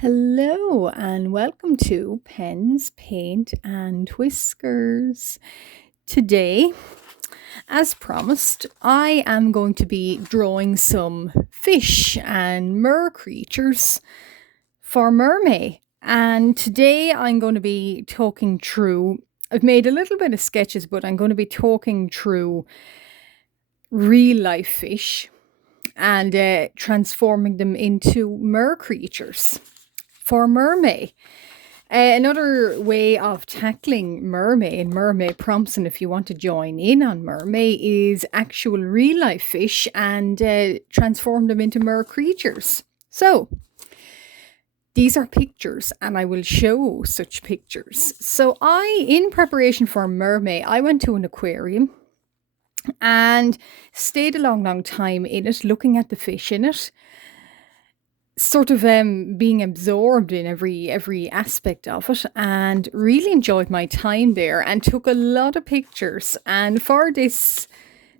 Hello and welcome to Pens, Paint and Whiskers. Today, as promised, I am going to be drawing some fish and mer creatures for Mermaid. And today I'm going to be talking through, I've made a little bit of sketches, but I'm going to be talking through real life fish and transforming them into mer creatures for Mermaid. Another way of tackling mermaid prompts, and if you want to join in on mermaid, is actual real life fish and transform them into mer creatures. So these are pictures and I will show such pictures. So in preparation for mermaid, I went to an aquarium and stayed a long time in it, looking at the fish in it, sort of being absorbed in every aspect of it, and really enjoyed my time there and took a lot of pictures. And for this,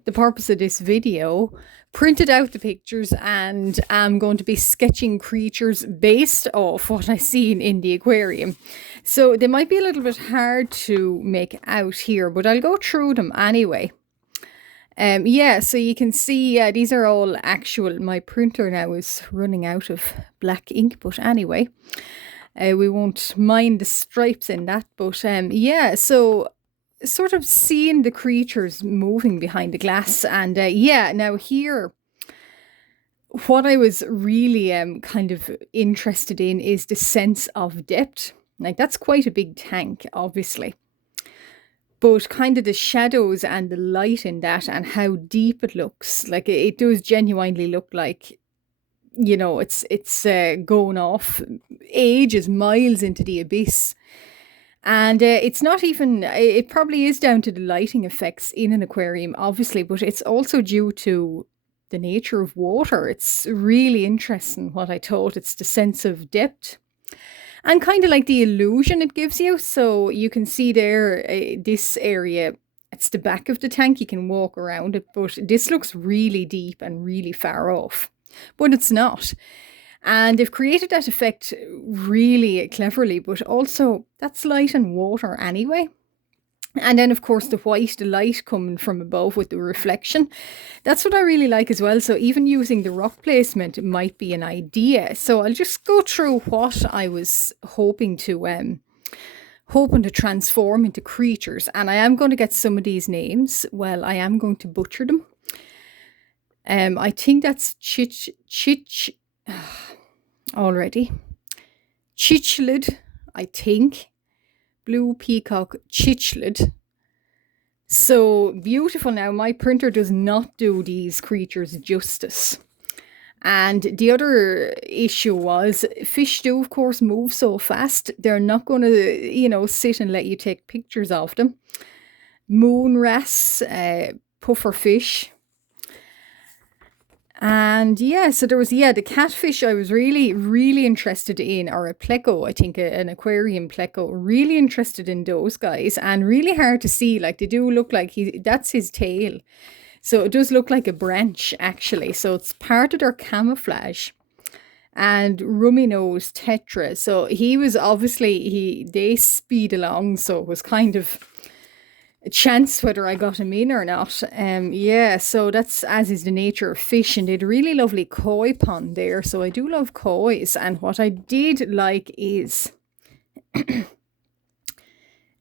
the purpose of this video, printed out the pictures and I'm going to be sketching creatures based off what I seen in the aquarium. So they might be a little bit hard to make out here, but I'll go through them anyway. So you can see these are all actual. My printer now is running out of black ink, but anyway, we won't mind the stripes in that. But so sort of seeing the creatures moving behind the glass, and now here, what I was really kind of interested in is the sense of depth. Like, that's quite a big tank, obviously. But kind of the shadows and the light in that and how deep it looks. Like, it does genuinely look like, you know, it's going off ages, miles into the abyss. And it's not even, it probably is down to the lighting effects in an aquarium, obviously, but it's also due to the nature of water. It's really interesting what I thought. It's the sense of depth. And kind of like the illusion it gives you. So you can see there, this area, it's the back of the tank. You can walk around it, but this looks really deep and really far off. But it's not. And they've created that effect really cleverly, but also that's light and water anyway. And then, of course, the white, the light coming from above with the reflection. That's what I really like as well. So even using the rock placement might be an idea. So I'll just go through what I was hoping to transform into creatures. And I am going to get some of these names. Well, I am going to butcher them. I think that's already. Chichlid, I think. Blue peacock chichlid. So beautiful. Now, my printer does not do these creatures justice. And the other issue was, fish do, of course, move so fast. They're not going to, sit and let you take pictures of them. Moon wrasse, puffer fish. And so there was, the catfish I was really interested in, or a pleco, I think, an aquarium pleco. Really interested in those guys, and really hard to see. Like, they do look like that's his tail. So it does look like a branch, actually. So it's part of their camouflage. And rummy nose tetra. So he was obviously, they speed along, so it was kind of a chance whether I got him in or not. So that's as is the nature of fish, and they had a really lovely koi pond there. So I do love kois, and what I did like is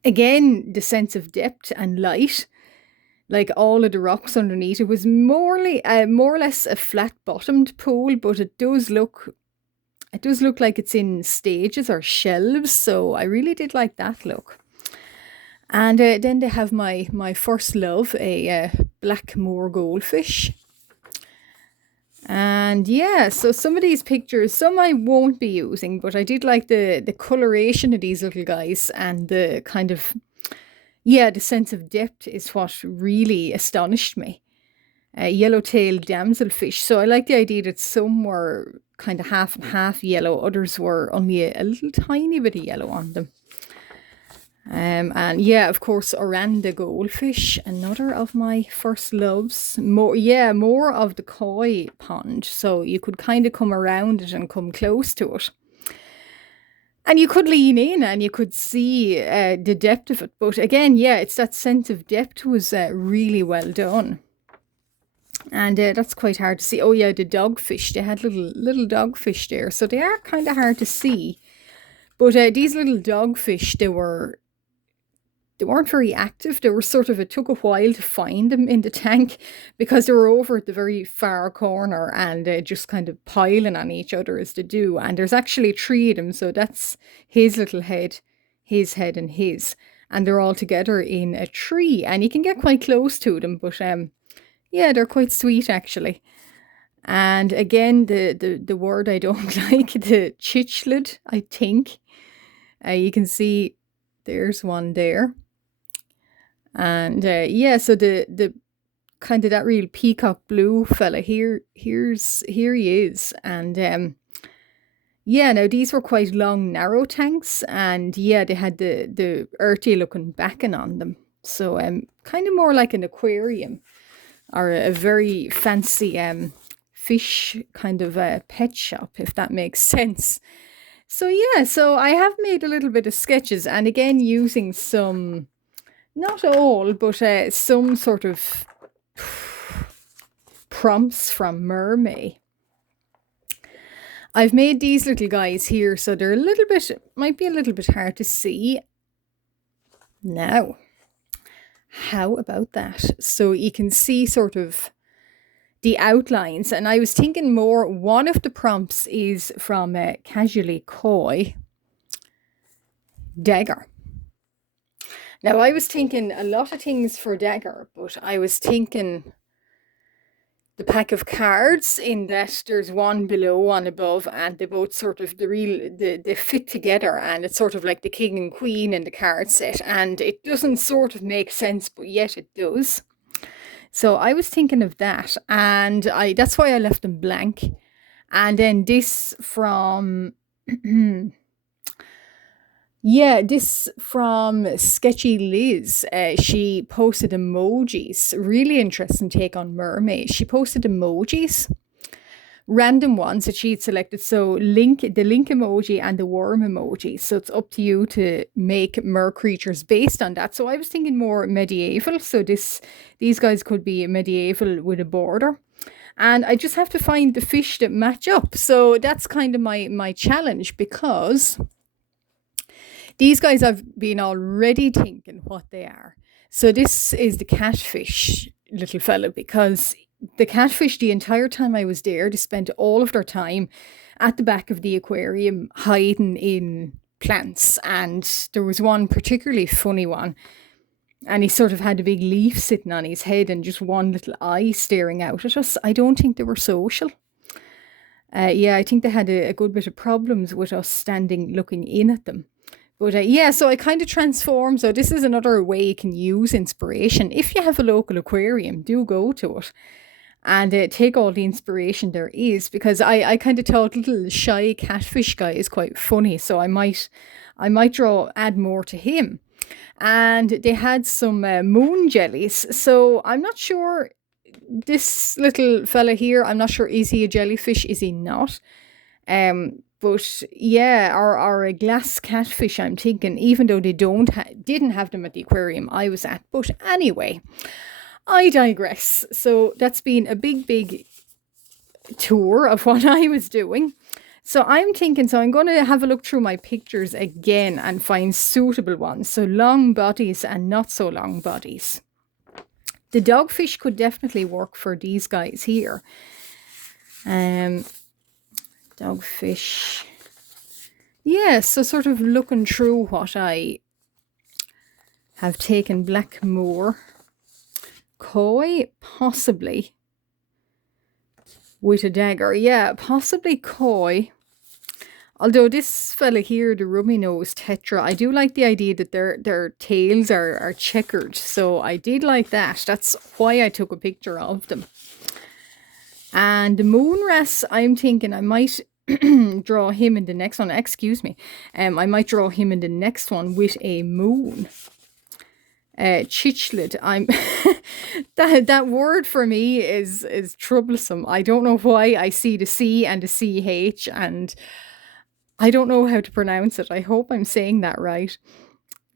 again the sense of depth and light. Like, all of the rocks underneath, it was more or less a flat bottomed pool, but it does look like it's in stages or shelves. So I really did like that look. And then they have my first love, a black moor goldfish. And so some of these pictures, some I won't be using, but I did like the coloration of these little guys, and the kind of, the sense of depth is what really astonished me. Yellow-tailed damselfish. So I like the idea that some were kind of half and half yellow, others were only a little tiny bit of yellow on them. And of course, Oranda goldfish, another of my first loves. More of the koi pond, so you could kind of come around it and come close to it. And you could lean in and you could see the depth of it. But again, yeah, it's that sense of depth was really well done. And that's quite hard to see. Oh yeah, the dogfish. They had little dogfish there. So they are kind of hard to see. But these little dogfish, they weren't very active. They were sort of, it took a while to find them in the tank because they were over at the very far corner and just kind of piling on each other as they do. And there's actually 3 of them. So that's his little head, his head and his. And they're all together in a tree. And you can get quite close to them. But yeah, they're quite sweet actually. And again, the word I don't like, the chichlid, I think. You can see there's one there. And yeah, so the kind of that real peacock blue fella here he is. And yeah, now these were quite long, narrow tanks, and yeah, they had the earthy looking backing on them. So kind of more like an aquarium or a very fancy fish kind of pet shop, if that makes sense. So yeah, so I have made a little bit of sketches, and again using some, not all, but some sort of prompts from Mermaid. I've made these little guys here, so they're a little bit, might be a little bit hard to see. Now, how about that? So you can see sort of the outlines, and I was thinking more, one of the prompts is from KasuallyKoi Dagger. Now I was thinking a lot of things for Dagger, but I was thinking the pack of cards, in that there's one below, one above, and they both sort of they fit together, and it's sort of like the king and queen in the card set, and it doesn't sort of make sense, but yet it does. So I was thinking of that, and that's why I left them blank. And then this from yeah, this from Sketchy.Lis. She posted emojis. Really interesting take on Mermaid. She posted emojis, random ones that she'd selected. So the link emoji and the worm emoji. So it's up to you to make mer creatures based on that. So I was thinking more medieval. So these guys could be medieval with a border. And I just have to find the fish that match up. So that's kind of my challenge, because these guys I've been already thinking what they are. So this is the catfish little fella, because the catfish, the entire time I was there, they spent all of their time at the back of the aquarium hiding in plants. And there was one particularly funny one, and he sort of had a big leaf sitting on his head and just one little eye staring out at us. I don't think they were social. Yeah, I think they had a good bit of problems with us standing looking in at them. But yeah, so I kind of transform. So this is another way you can use inspiration. If you have a local aquarium, do go to it and take all the inspiration there is, because I kind of thought little shy catfish guy is quite funny. So I might add more to him. And they had some moon jellies. So I'm not sure, this little fella here, I'm not sure, is he a jellyfish? Is he not? But yeah, or a glass catfish, I'm thinking, even though they didn't have them at the aquarium I was at. But anyway, I digress. So that's been a big tour of what I was doing. So I'm thinking, so I'm going to have a look through my pictures again and find suitable ones. So long bodies and not so long bodies. The dogfish could definitely work for these guys here. Dogfish. Yeah, so sort of looking through what I have taken. Blackmoor. Koi, possibly. With a dagger. Yeah, possibly koi. Although this fella here, the rummy nose tetra, I do like the idea that their tails are checkered. So I did like that. That's why I took a picture of them. And the moon wrasse, I'm thinking I might draw him in the next one. Excuse me. I might draw him in the next one with a moon. Chichlid. I'm that word for me is troublesome. I don't know why I see the C and the CH, and I don't know how to pronounce it. I hope I'm saying that right.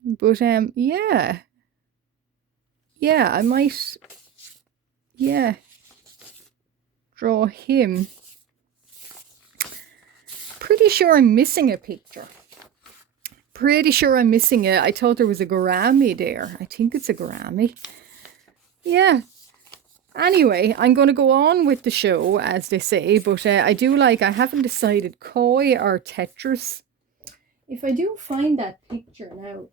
But yeah. Yeah, I might, yeah, draw him. Pretty sure I'm missing a picture. Pretty sure I'm missing it. I thought there was a gourami there. I think it's a gourami. Yeah. Anyway, I'm going to go on with the show, as they say, but I haven't decided koi or Tetris. If I do find that picture now.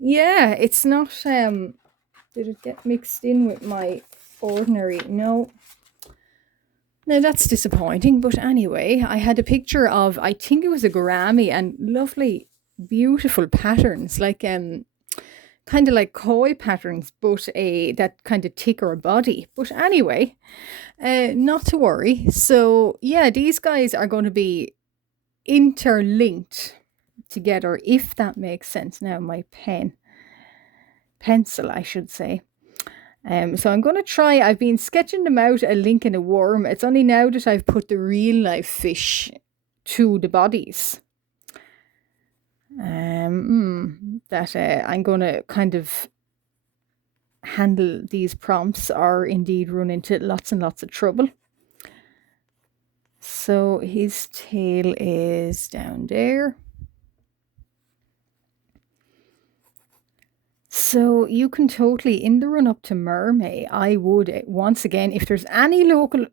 Yeah, it's not, did it get mixed in with my ordinary? No. Now that's disappointing, but anyway, I had a picture of, I think it was a gourami, and lovely, beautiful patterns, like kind of like koi patterns, but that kind of thicker body. But anyway, not to worry. So yeah, these guys are going to be interlinked together, if that makes sense. Now my pencil, I should say. So I'm going to try, I've been sketching them out, a link and a worm. It's only now that I've put the real life fish to the bodies. That I'm going to kind of handle these prompts or indeed run into lots and lots of trouble. So his tail is down there. So you can totally, in the run up to Mermaid, I would, once again, if there's any local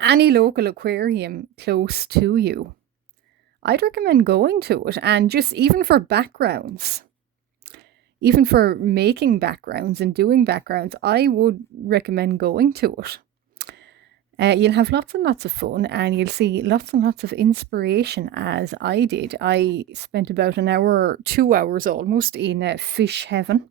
any local aquarium close to you, I'd recommend going to it. And just even for backgrounds, even for making backgrounds and doing backgrounds, I would recommend going to it. You'll have lots and lots of fun, and you'll see lots and lots of inspiration, as I did. I spent about an hour, 2 hours almost, in fish heaven.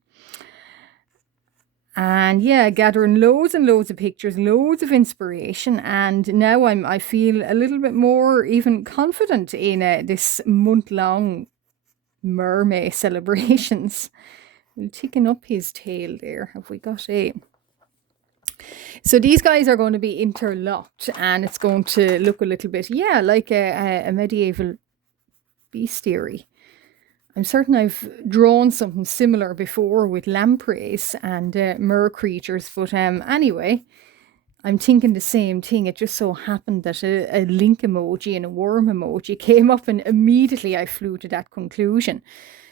And yeah, gathering loads and loads of pictures, loads of inspiration. And now I feel a little bit more even confident in this month-long mermaid celebrations. We're ticking up his tail there. Have we got a... So these guys are going to be interlocked, and it's going to look a little bit, yeah, like a medieval bestiary. I'm certain I've drawn something similar before with lampreys and mer creatures, but anyway, I'm thinking the same thing. It just so happened that a link emoji and a worm emoji came up, and immediately I flew to that conclusion.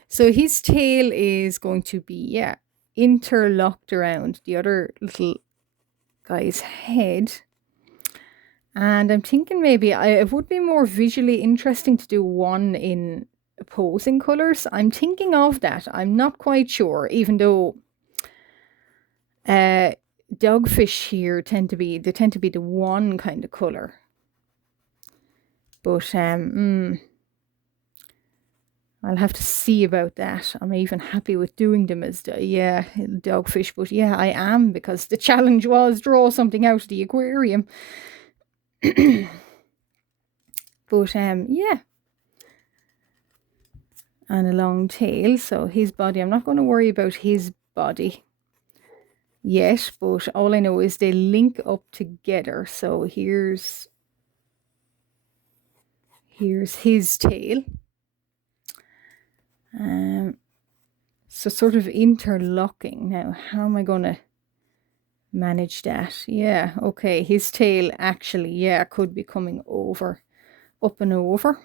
So his tail is going to be, yeah, interlocked around the other little guy's head. And I'm thinking maybe it would be more visually interesting to do one in opposing colours. I'm thinking of that. I'm not quite sure, even though dogfish here tend to be the one kind of colour. But I'll have to see about that. I'm even happy with doing them as dogfish, but yeah, I am, because the challenge was draw something out of the aquarium. But yeah, and a long tail. So his body, I'm not going to worry about his body yet, but all I know is they link up together. So here's his tail. So sort of interlocking. Now, how am I going to manage that? Yeah, okay, his tail actually, yeah, could be coming over, up and over.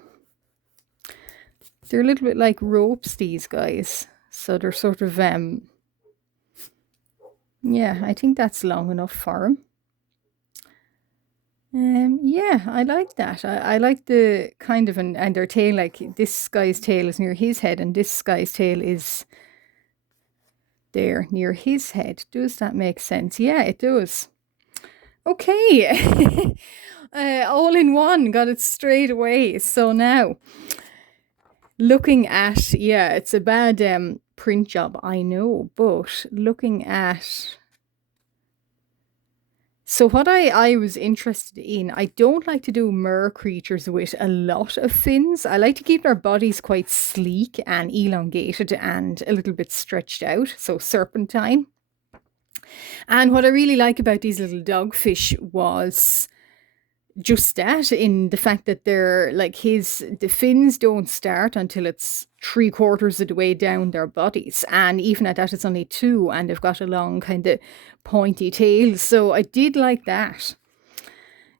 They're a little bit like ropes, these guys. So they're sort of, yeah, I think that's long enough for him. Yeah, I like that. I like the kind of, and their tail, like this guy's tail is near his head, and this guy's tail is there near his head. Does that make sense? Yeah, it does. Okay. All in one, got it straight away. So now, looking at, yeah, it's a bad print job, I know, but looking at... So what I was interested in, I don't like to do mer creatures with a lot of fins. I like to keep their bodies quite sleek and elongated and a little bit stretched out, so serpentine. And what I really like about these little dogfish was just that, in the fact that they're like the fins don't start until it's 3/4 of the way down their bodies, and even at that it's only two, and they've got a long kind of pointy tail. So I did like that.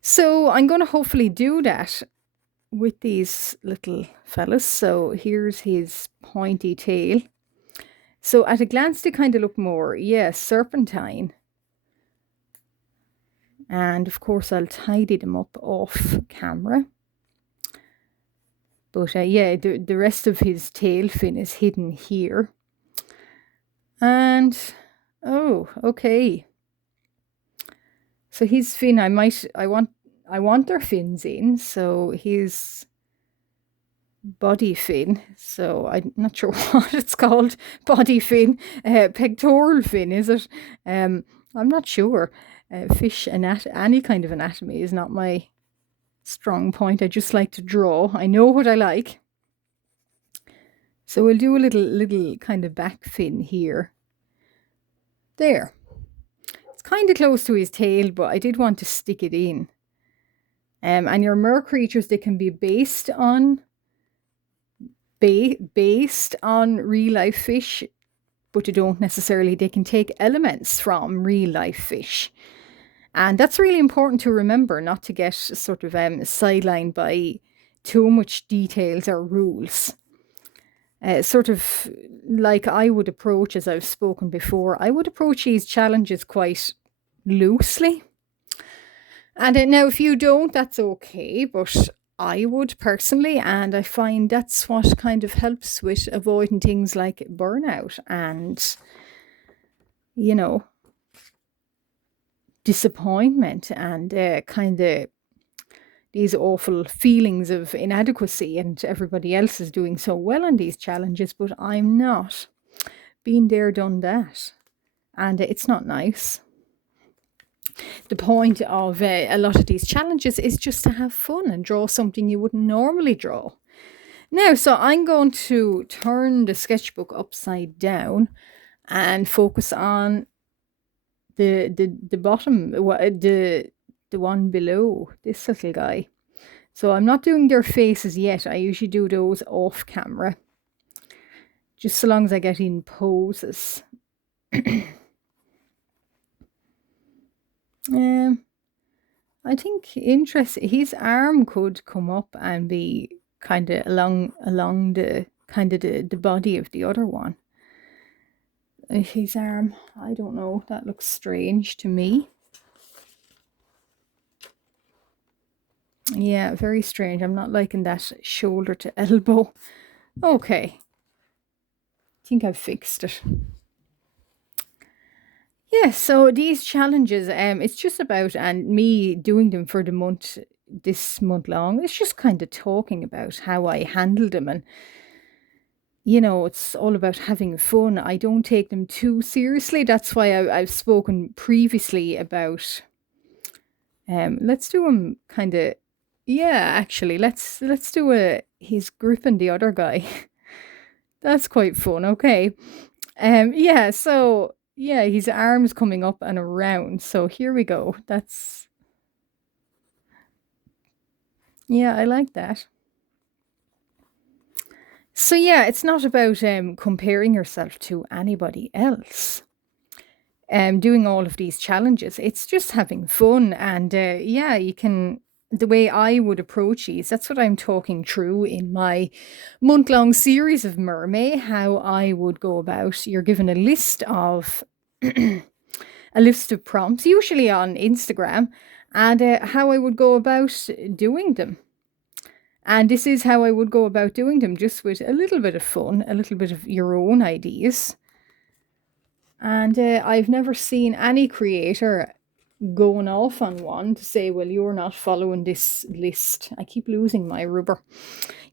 So I'm going to hopefully do that with these little fellas. So here's his pointy tail. So at a glance they kind of look more, yeah, serpentine. And of course I'll tidy them up off camera. But yeah, the rest of his tail fin is hidden here. And, oh, okay. So his fin, I want their fins in. So his body fin, so I'm not sure what it's called, body fin, pectoral fin, is it? I'm not sure. Fish any kind of anatomy is not my strong point. I just like to draw. I know what I like. So we'll do a little kind of back fin here. There. It's kind of close to his tail, but I did want to stick it in. And your mer creatures, they can be based on real life fish, but they can take elements from real life fish. And that's really important to remember, not to get sort of sidelined by too much details or rules. Sort of like I would approach, as I've spoken before, I would approach these challenges quite loosely. And now if you don't, that's okay, but I would personally, and I find that's what kind of helps with avoiding things like burnout and, you know, disappointment and kind of these awful feelings of inadequacy, and everybody else is doing so well on these challenges, but I'm not. Been there, done that. And it's not nice. The point of a lot of these challenges is just to have fun and draw something you wouldn't normally draw. Now, so I'm going to turn the sketchbook upside down and focus on the bottom, the one below, this little guy. So I'm not doing their faces yet. I usually do those off camera, just so long as I get in poses. I think his arm could come up and be kind of along the kind of the body of the other one. His arm, I don't know, that looks strange to me. Yeah, very strange. I'm not liking that shoulder to elbow. Okay. I think I've fixed it. Yeah, so these challenges, it's just about, and me doing them for this month long, it's just kind of talking about how I handle them. And, you know, it's all about having fun. I don't take them too seriously. That's why I've spoken previously about, let's do them kind of, yeah, actually, let's do he's gripping the other guy. That's quite fun. Okay. Yeah, so yeah, his arms coming up and around. So here we go. Yeah, I like that. So yeah, it's not about comparing yourself to anybody else. Doing all of these challenges. It's just having fun, and yeah, you can. The way I would approach these, that's what I'm talking through in my month-long series of Mermaid, how I would go about. You're given a list of prompts, usually on Instagram, and how I would go about doing them. And this is how I would go about doing them, just with a little bit of fun, a little bit of your own ideas. And I've never seen any creator going off on one to say, well, you're not following this list. I keep losing my rubber.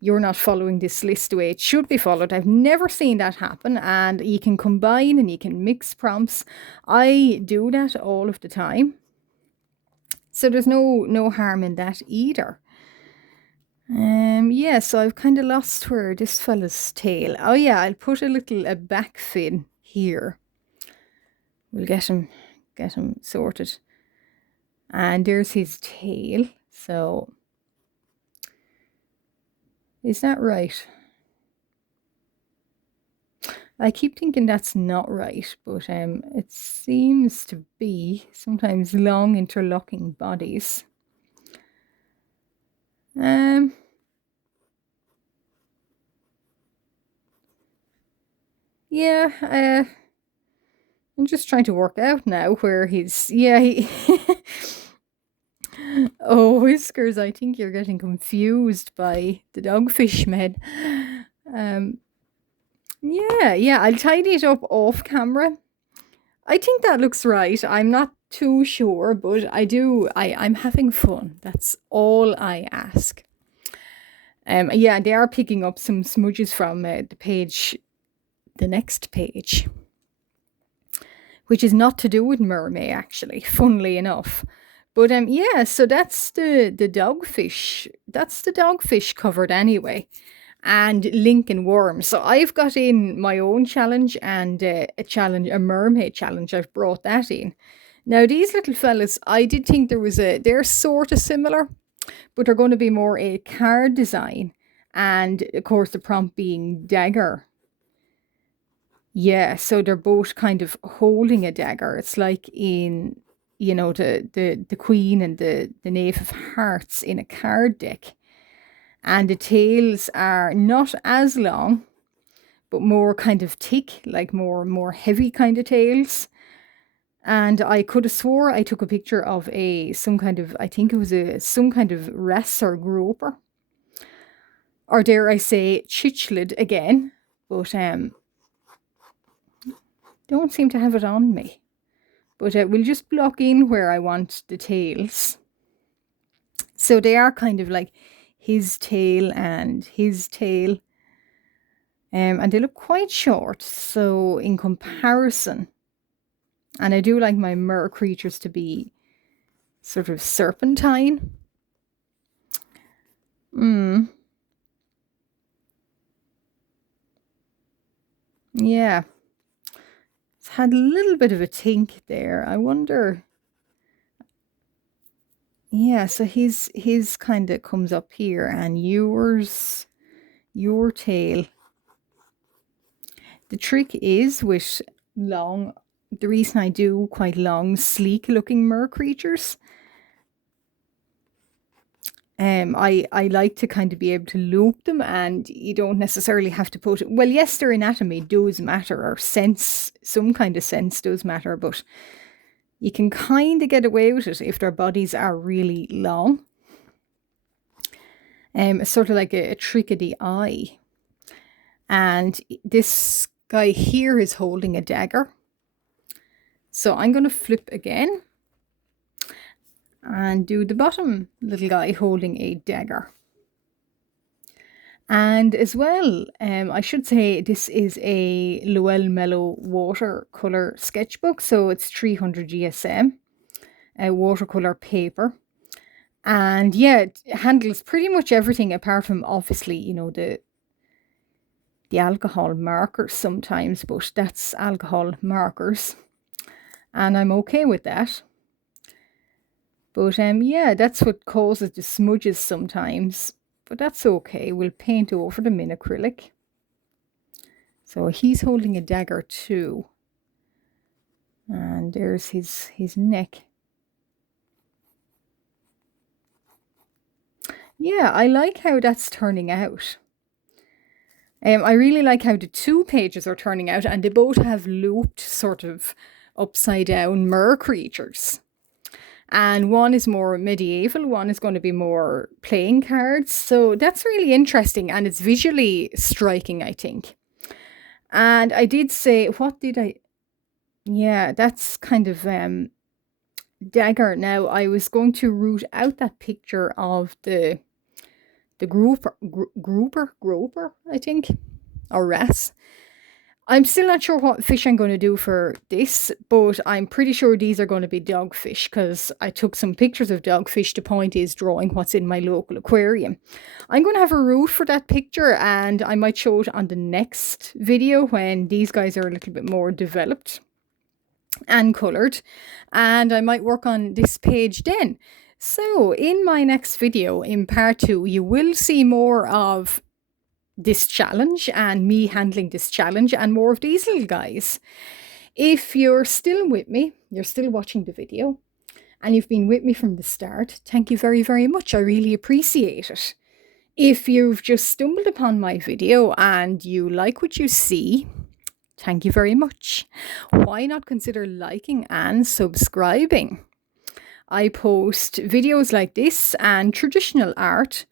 You're not following this list the way it should be followed. I've never seen that happen. And you can combine and you can mix prompts. I do that all of the time. So there's no harm in that either. Yeah, so I've kind of lost where this fella's tail. Oh yeah, I'll put a back fin here. We'll get him sorted. And there's his tail. So, is that right? I keep thinking that's not right, but it seems to be sometimes long interlocking bodies. Yeah, I'm just trying to work out now where he's, Oh, Whiskers, I think you're getting confused by the dogfish med. Yeah, I'll tidy it up off camera. I think that looks right. I'm not too sure, but I'm having fun. That's all I ask. Yeah, they are picking up some smudges from the next page, which is not to do with mermaid, actually, funnily enough. But yeah, so that's the dogfish. That's the dogfish covered anyway. And Lincoln worms. So I've got in my own challenge and a mermaid challenge. I've brought that in. Now these little fellas, I did think they're sort of similar, but they're going to be more a card design. And of course the prompt being dagger. Yeah, so they're both kind of holding a dagger. It's like in, the Queen and the Knave of Hearts in a card deck. And the tails are not as long, but more kind of thick, like more heavy kind of tails. And I could have swore I took a picture of some kind of wrestler groper. Or dare I say chichlid again, but don't seem to have it on me. But we'll just block in where I want the tails. So they are kind of like his tail and his tail. And they look quite short, so in comparison, and I do like my mer creatures to be sort of serpentine. Yeah. It's had a little bit of a tink there. I wonder. Yeah, so his kind of comes up here, and your tail. The trick is with the reason I do quite long, sleek looking mer creatures, I like to kind of be able to loop them, and you don't necessarily have to put it. Well, yes, their anatomy does matter, or some kind of sense does matter, but you can kind of get away with it if their bodies are really long. It's sort of like a trick of the eye. And this guy here is holding a dagger. So I'm going to flip again and do the bottom little guy holding a dagger. And as well, I should say this is a Llewellyn Mellow watercolor sketchbook, so it's 300 GSM, watercolor paper. And yeah, it handles pretty much everything apart from obviously, the alcohol markers sometimes, but that's alcohol markers. And I'm okay with that. But yeah, that's what causes the smudges sometimes. But that's okay. We'll paint over them in acrylic. So he's holding a dagger too. And there's his neck. Yeah, I like how that's turning out. I really like how the two pages are turning out, and they both have looped sort of upside down mer creatures. And one is more medieval, one is going to be more playing cards. So that's really interesting, and it's visually striking, I think. And I did say, yeah, that's kind of dagger. Now I was going to root out that picture of the groper, I think, or wrasse. I'm still not sure what fish I'm going to do for this, but I'm pretty sure these are going to be dogfish, because I took some pictures of dogfish. The point is drawing what's in my local aquarium. I'm going to have a root for that picture, and I might show it on the next video when these guys are a little bit more developed and coloured, and I might work on this page then. So in my next video, in part 2, you will see more of this challenge and me handling this challenge and more of these little guys. If you're still with me, you're still watching the video, and you've been with me from the start, thank you very, very much. I really appreciate it. If you've just stumbled upon my video and you like what you see, thank you very much. Why not consider liking and subscribing? I post videos like this and traditional art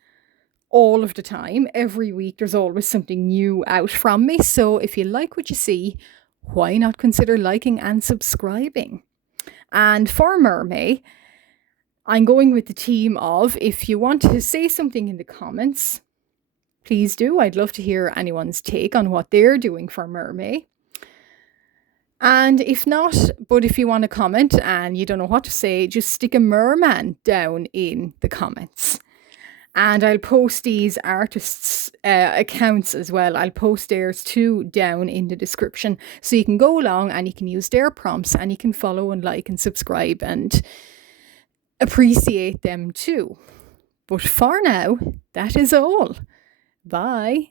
all of the time. Every week there's always something new out from me. So if you like what you see, why not consider liking and subscribing? And for Mermaid, I'm going with the theme of, if you want to say something in the comments, please do. I'd love to hear anyone's take on what they're doing for Mermaid. And if not, but if you want to comment and you don't know what to say, just stick a merman down in the comments. And I'll post these artists' accounts as well. I'll post theirs too down in the description. So you can go along and you can use their prompts and you can follow and like and subscribe and appreciate them too. But for now, that is all. Bye.